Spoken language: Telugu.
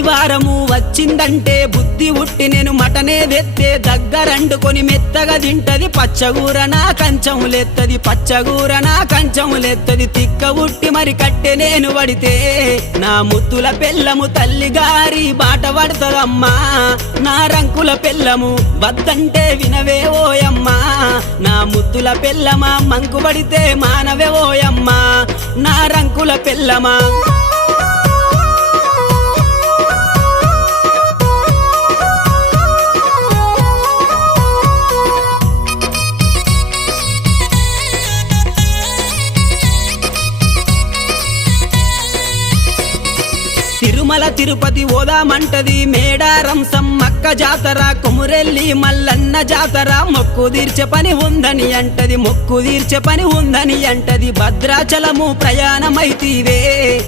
ఆదివారము వచ్చిందంటే బుద్ధి ఉట్టి నేను మటనే వెత్తే దగ్గరండుకొని మెత్తగా తింటది పచ్చగూర నా కంచములెత్తది పచ్చగూర నా కంచములెత్తది తిక్క ఉట్టి మరి కట్టె నేను పడితే నా ముత్తుల పెళ్ళము తల్లిగారి బాట పడతదమ్మా నా రంకుల పెళ్ళము వద్దంటే వినవే ఓయమ్మా నా ముత్తుల పెళ్ళమా మంకు పడితే మానవే ఓయమ్మా నా రంకుల పెళ్ళమా తిరుమల తిరుపతి ఓదామంటది మేడారం సమ్మక్క జాతర కొమురెల్లి మల్లన్న జాతర మొక్కు తీర్చే పని ఉందని అంటది మొక్కు తీర్చే పని ఉందని అంటది భద్రాచలము ప్రయాణమైతీవే